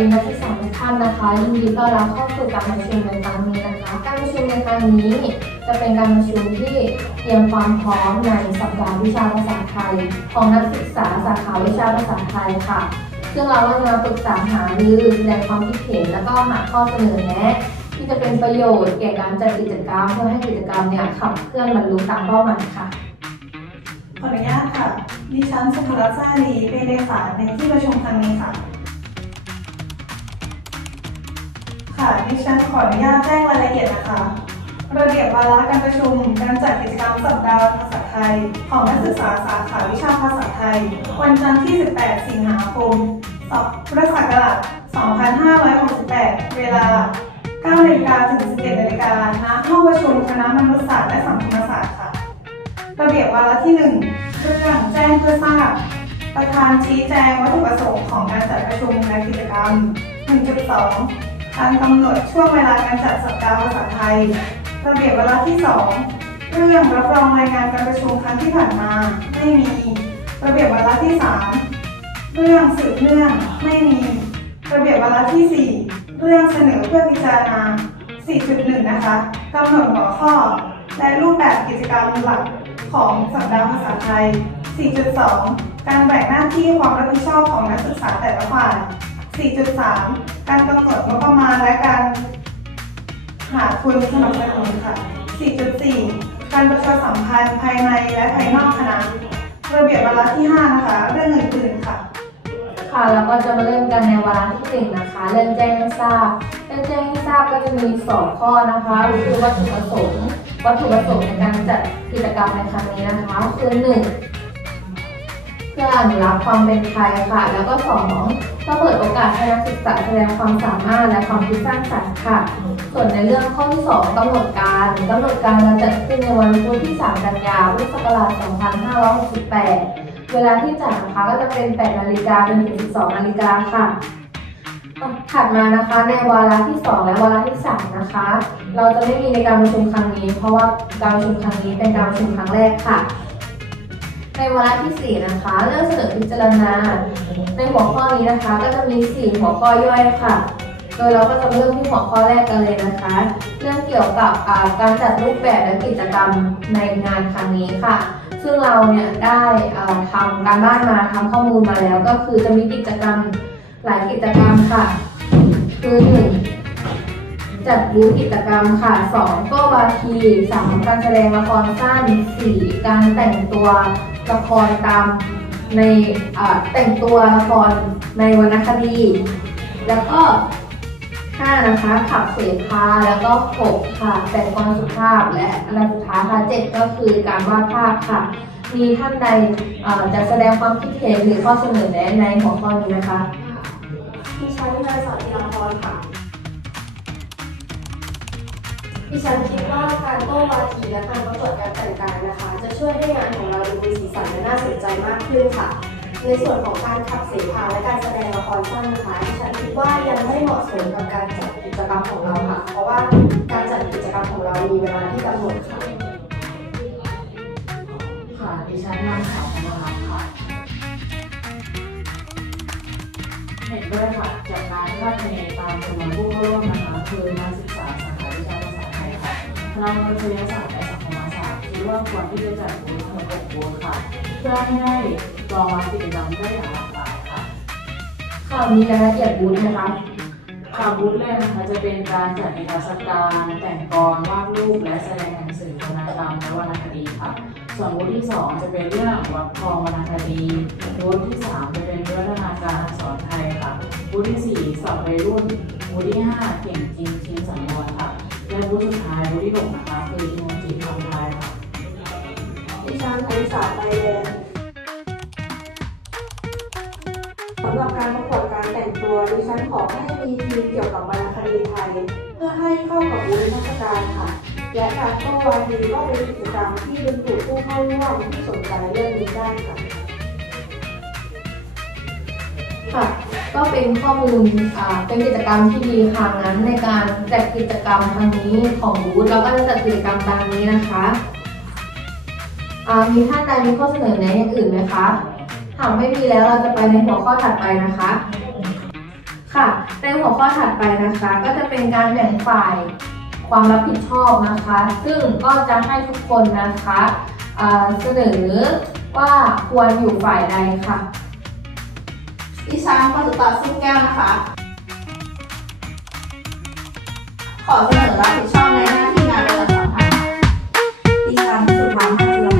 ดีนักศึกษาทุกท่านนะคะยินดีต้อนรับเข้าสู่การประชุมในครั้งนี้นะคะ การประชุมในครั้งนี้ จะเป็นการประชุมที่เตรียมความพร้อมในสัปดาห์วิชาภาษาไทย ของนักศึกษาสาขาวิชาภาษาไทยค่ะ ซึ่งเราก็จะมาปรึกษาหารือแสดงความคิดเห็นแล้วก็หาข้อเสนอแนะที่จะเป็นประโยชน์แก่การจัดกิจกรรมเพื่อให้กิจกรรมเนี่ยขับเคลื่อนบรรลุตามเป้าหมายค่ะขออนุญาตค่ะ ดิฉันสุภรัตน์ซาลีเป็นเลขาในที่ประชุมครั้งนี้ค่ะ ค่ะดิฉันขออนุญาตแจ้งรายละเอียดนะคะ ระเบียบวาระการประชุมการจัดกิจกรรมสัปดาห์ภาษาไทย ของนักศึกษาสาขาวิชาภาษาไทย วันจันทร์ที่ 18 สิงหาคมพุทธศักราช2568 เวลา9นาฬิกาถึง 11นาฬิกาณห้องประชุมคณะมนุษยศาสตร์และสังคมศาสตร์ค่ะ ระเบียบวาระที่ 1 เรื่องแจ้งเพื่อทราบ ประธานชี้แจงวัตถุประสงค์ของการจัดประชุมและกิจกรรม 1.2 การกำหนดช่วงเวลาการจัดสัปดาห์ภาษาไทย ระเบียบวาระที่ 2 เรื่องรับรองรายงานการประชุมครั้งที่ผ่านมา ไม่มี ระเบียบวาระที่ 3 เรื่องสืบเนื่องไม่มี ระเบียบวาระที่ 4 เรื่องเสนอเพื่อพิจารณา 4.1 นะคะกำหนดหัวข้อ และรูปแบบกิจกรรมหลักของสัปดาห์ภาษาไทย 4.2 การแบ่งหน้าที่ความรับผิดชอบของนักศึกษาแต่ละฝ่าย 4.3 การกำหนดงบประมาณและการหาทุนสนับสนุนค่ะ 4.4 การประชาสัมพันธ์ภายในและภายนอกคณะระเบียบวาระที่ 5 นะคะ เรื่องอื่นๆค่ะ ค่ะแล้วก็จะมาเริ่มกันในวาระที่หนึ่งนะคะเรื่องแจ้งให้ทราบเรื่องแจ้งให้ทราบก็จะมีสองข้อนะคะคือวัตถุประสงค์วัตถุประสงค์ในการจัดกิจกรรมในครั้งนี้นะคะ คือหนึ่ง พื่ออนุรักษ์ความเป็นไทยค่ะ แล้วก็สองก็เปิดโอกาสให้นักศึกษาแสดงความสามารถและความคิดสร้างสรรค์ค่ะ ส่วนในเรื่องข้อที่สองกำหนดการกำหนดการจะจัดขึ้นในวันพุธที่ 3 กันยายนพุทธศักราช 2568 เวลาที่จัดนะคะก็จะเป็น 8 นาฬิกาจนถึง 12 นาฬิกาค่ะถัดมานะคะในวาระที่ 2 และวาระที่ 3 นะคะ เราจะไม่มีในการประชุมครั้งนี้ เพราะว่าการประชุมครั้งนี้เป็นการประชุมครั้งแรกค่ะ ในวาระที่ 4 นะคะเรื่องเสนอพิจารณา ในหัวข้อนี้นะคะ ก็จะมี 4 หัวข้อย่อยค่ะ โดยเราก็จะเริ่มที่หัวข้อแรกกันเลยนะคะ เรื่องเกี่ยวกับการจัดรูปแบบและกิจกรรมในงานครั้งนี้ค่ะ ซึ่งเราเนี่ยได้อ่าทำการบ้านมาทำข้อมูลมาแล้ว ก็คือจะมีกิจกรรมหลายกิจกรรมค่ะ คือหนึ่ง จัดบูธกิจกรรมค่ะสองก็วาทีสามการแสดงละครสั้นสี่การแต่งตัวละครตามในแต่งตัวละครในวรรณคดี แล้วก็ 5 นะคะขับเสพาแล้วก็ 6 ค่ะ แต่งกลอนสุภาพและอันดับสุดท้ายค่ะ7ก็คือการวาดภาพค่ะ มีท่านใดจะแสดงความคิดเห็นหรือข้อเสนอแนะในหัวข้อนี้นะคะดิฉันนายสอน ดิฉันคิดว่าการโต้วาทีและการประกวดการแต่งกายนะคะ จะช่วยให้งานของเราดูมีสีสันและน่าสนใจมากขึ้นค่ะ ในส่วนของการขับเสพาและการแสดงละครสั้นนะคะดิฉันคิดว่ายังไม่เหมาะสมกับการจัดกิจกรรมของเราค่ะ เพราะว่าการจัดกิจกรรมของเรามีเวลาที่กำหนดค่ะค่ะดิฉันนางสาวธนรัตน์ค่ะเห็นด้วยค่ะจากการคาดคะเนตามจำนวนผู้เข้าร่วมนะคะคือนักศึกษา ค่ะคณะมนุษยศาสตร์และสังคมศาสตร์คิดว่าควรที่จะจัดบูธทั้งหมดหกบูธค่ะ เพื่อให้ได้รองรับกิจกรรมได้อย่างหลากหลายค่ะข่าวมีรายละเอียดบูธไหมคะค่ะบูธแรกนะคะจะเป็นการจัดนิทรรศการแต่งกลอนวาดรูปและแสดงหนังสือวรรณกรรมและวรรณคดีค่ะ ส่วนบูธที่สองจะเป็นเรื่องวัดทองวรรณคดีบูธที่สามจะเป็นวิวัฒนาการอักษรไทยค่ะบูธที่สี่สับวัยรุ่นบูธที่ห้าเก่งจริงชิ้นสำนวนค่ะ และบูธสุดท้ายบูธที่หนะคะคืออิโมจิคำทายค่ะดิฉันอริสาไปแดงสำหรับการประกวดการแต่งตัวดิฉันขอให้มีทีมเกี่ยวกับวรรณคดีไทย เพื่อให้เข้ากับวุฒิราชการค่ะ และการโต้วาทีก็เป็นกิจกรรมที่ดึงดูดผู้เข้าร่วมที่สนใจเรื่องนี้ได้ค่ะค่ะ ก็เป็นข้อมูลเป็นกิจกรรมที่ดีค่ะงั้นในการจัดกิจกรรมครั้งนี้ของบูธเราก็จะจัดกิจกรรมตามนี้นะคะมีท่านใดมีข้อเสนอแนะอย่างอื่นไหมคะหากไม่มีแล้วเราจะไปในหัวข้อถัดไปนะคะ ค่ะ ในหัวข้อถัดไปนะคะ ก็จะเป็นการแบ่งฝ่ายความรับผิดชอบนะคะ ซึ่งก็จะให้ทุกคนนะคะเสนอว่าควรอยู่ฝ่ายใดค่ะ ดิฉันปรสุตาซุกแก้วนะคะ ขอเสนอรับผิดชอบในหน้าที่งานประชาสัมพันธ์ดิฉันสุวรรณเจริญ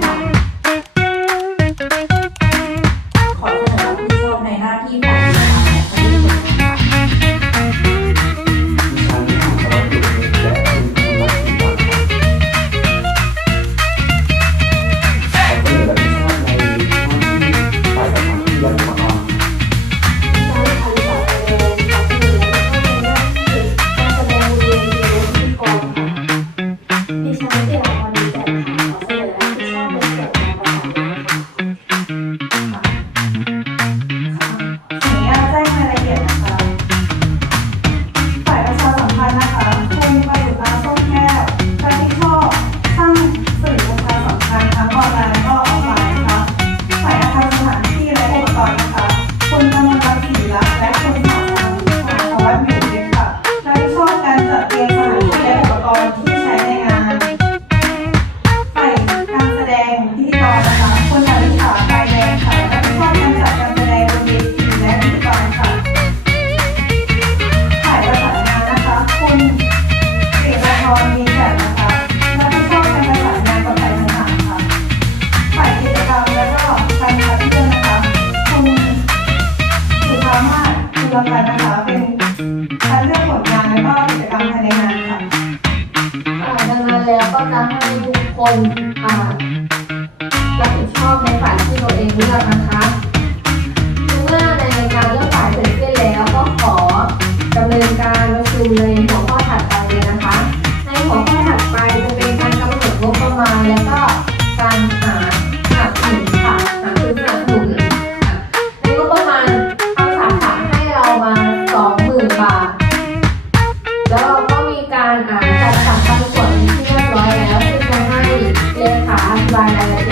Bye.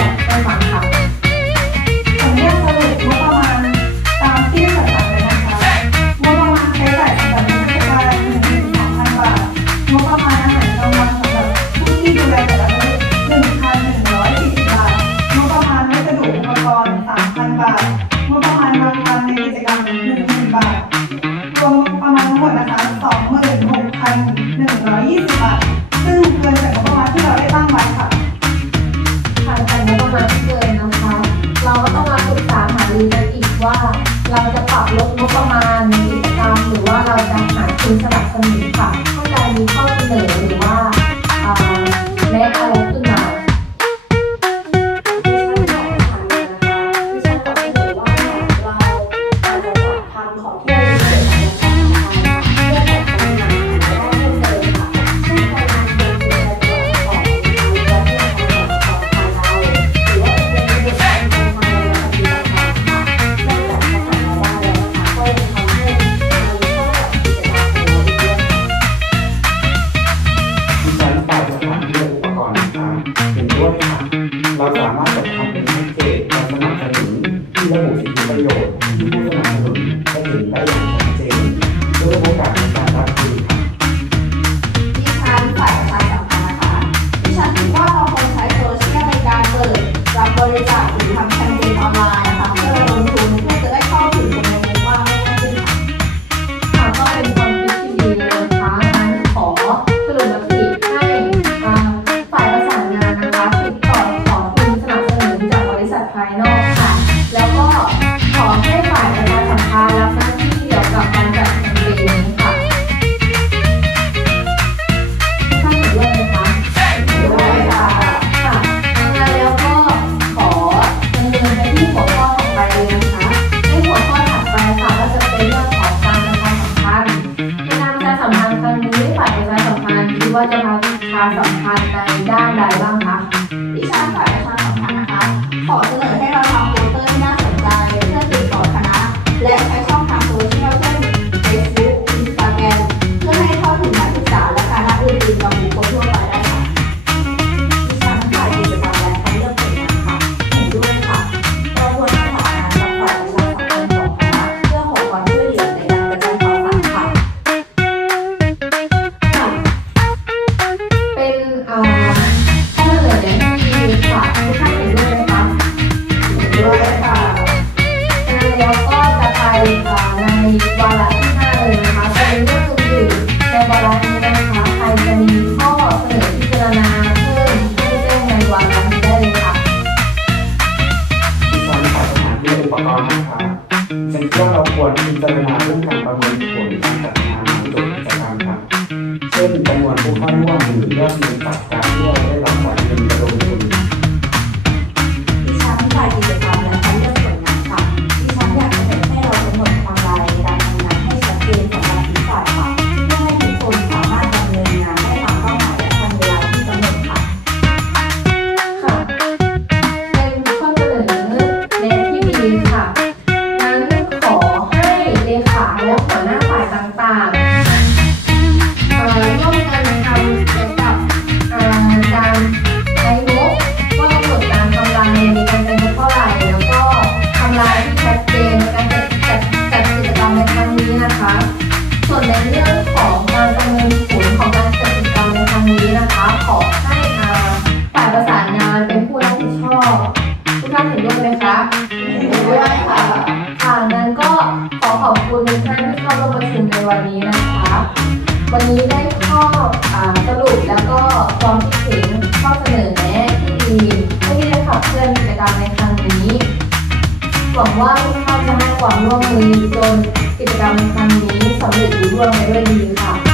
นะคะจึงพวกเราควรพิจารณาเรื่องการประเมิน วันนี้ได้ข้อสรุปแล้วก็ความคิดเห็นข้อเสนอแนะที่ดีเพื่อที่จะขับเคลื่อนกิจกรรมในครั้งนี้หวังว่าทุกท่านจะให้ความร่วมมือจนกิจกรรมในครั้งนี้สำเร็จรุ่งเรืองไปด้วยดีค่ะ